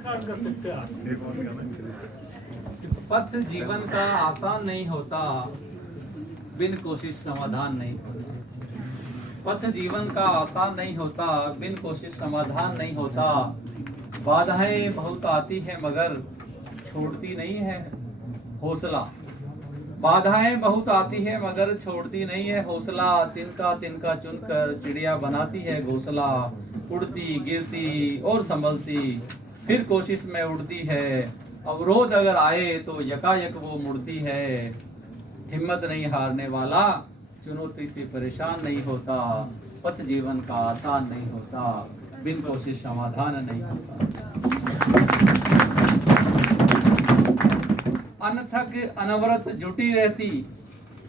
कर सकते हैं। पथ जीवन का आसान नहीं होता, बिन कोशिश समाधान नहीं होता। पथ जीवन का आसान नहीं होता, बिन कोशिश समाधान नहीं होता। बाधाएं बहुत आती है मगर छोड़ती नहीं है हौसला। बाधाएं बहुत आती है मगर छोड़ती नहीं है हौसला। तिनका तिनका चुनकर चिड़िया बनाती है घोंसला। उड़ती गिरती और संभलती फिर कोशिश में उड़ती है। अवरोध अगर आए तो यकायक वो मुड़ती है। हिम्मत नहीं हारने वाला चुनौती से परेशान नहीं होता। पथ जीवन का आसान नहीं होता, बिन कोशिश समाधान नहीं होता। अनथक अनवरत जुटी रहती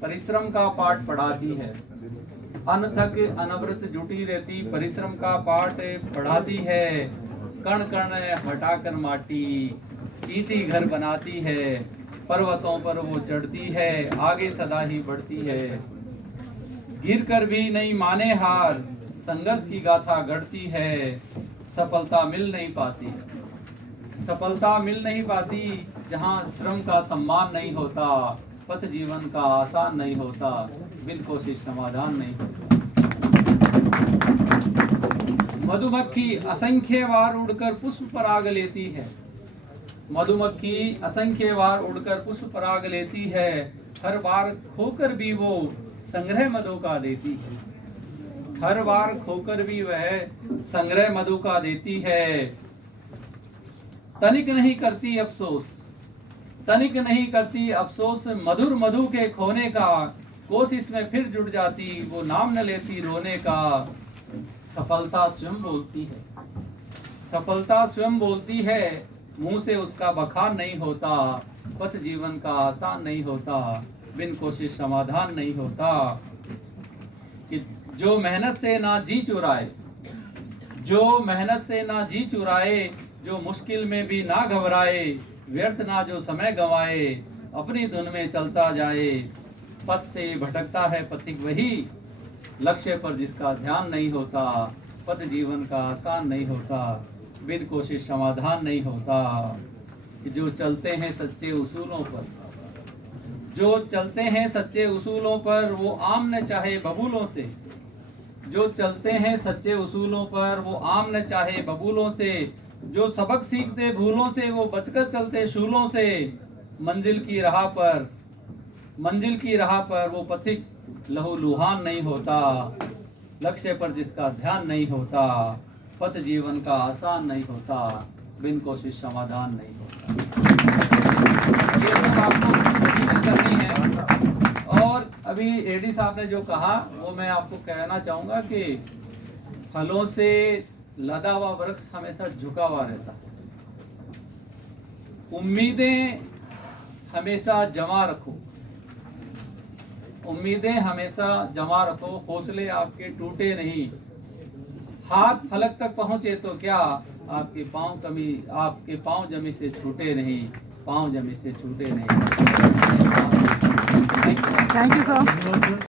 परिश्रम का पाठ पढ़ाती है। अनथक अनवरत जुटी रहती परिश्रम का पाठ पढ़ाती है। कण कण हटाकर माटी चींटी घर बनाती है। पर्वतों पर वो चढ़ती है, आगे सदा ही बढ़ती है। गिर कर भी नहीं माने हार, संघर्ष की गाथा गढ़ती है। सफलता मिल नहीं पाती, सफलता मिल नहीं पाती जहाँ श्रम का सम्मान नहीं होता। पथ जीवन का आसान नहीं होता, बिन कोशिश समाधान नहीं होता। मधुमक्खी असंख्य बार उड़कर पुष्प पराग लेती है। मधुमक्खी असंख्य बार उड़कर पुष्प पराग लेती है। हर बार खोकर भी वो संग्रह मधु का देती है। हर बार खोकर भी वह संग्रह मधु का देती है। तनिक नहीं करती अफसोस, तनिक नहीं करती अफसोस मधुर मधु के खोने का। कोशिश में फिर जुट जाती वो नाम न लेती रोने का। सफलता स्वयं बोलती है, सफलता स्वयं बोलती है, मुंह से उसका बखान नहीं होता। पथ जीवन का आसान नहीं होता, बिन कोशिश समाधान नहीं होता। कि जो मेहनत से ना जी चुराए, जो मेहनत से ना जी चुराए, जो मुश्किल में भी ना घबराए, व्यर्थ ना जो समय गंवाए, अपनी धुन में चलता जाए। पथ से भटकता है पथिक वही, लक्ष्य पर जिसका ध्यान नहीं होता। पथ जीवन का आसान नहीं होता, बिन कोशिश समाधान नहीं होता। कि जो चलते हैं सच्चे उसूलों पर, जो चलते हैं सच्चे उसूलों पर, वो आम न चाहे बबूलों से। जो चलते हैं सच्चे उसूलों पर, वो आम न चाहे बबूलों से। जो सबक सीखते भूलों से, वो बचकर चलते शूलों से। मंजिल की राह पर, मंजिल की राह पर वो पथिक लहू लुहान नहीं होता। लक्ष्य पर जिसका ध्यान नहीं होता। पथ जीवन का आसान नहीं होता, बिन कोशिश समाधान नहीं होता। ये सब आपको कोशिश करनी है। और अभी एडी साहब ने जो कहा वो मैं आपको कहना चाहूंगा कि फलों से लदा हुआ वृक्ष हमेशा झुका हुआ रहता है। उम्मीदें हमेशा जमा रखो, उम्मीदें हमेशा जमा रखो। हौसले आपके टूटे नहीं। हाथ फलक तक पहुंचे तो क्या, आपके पांव जमी से छूटे नहीं। पांव जमी से छूटे नहीं। Thank you sir.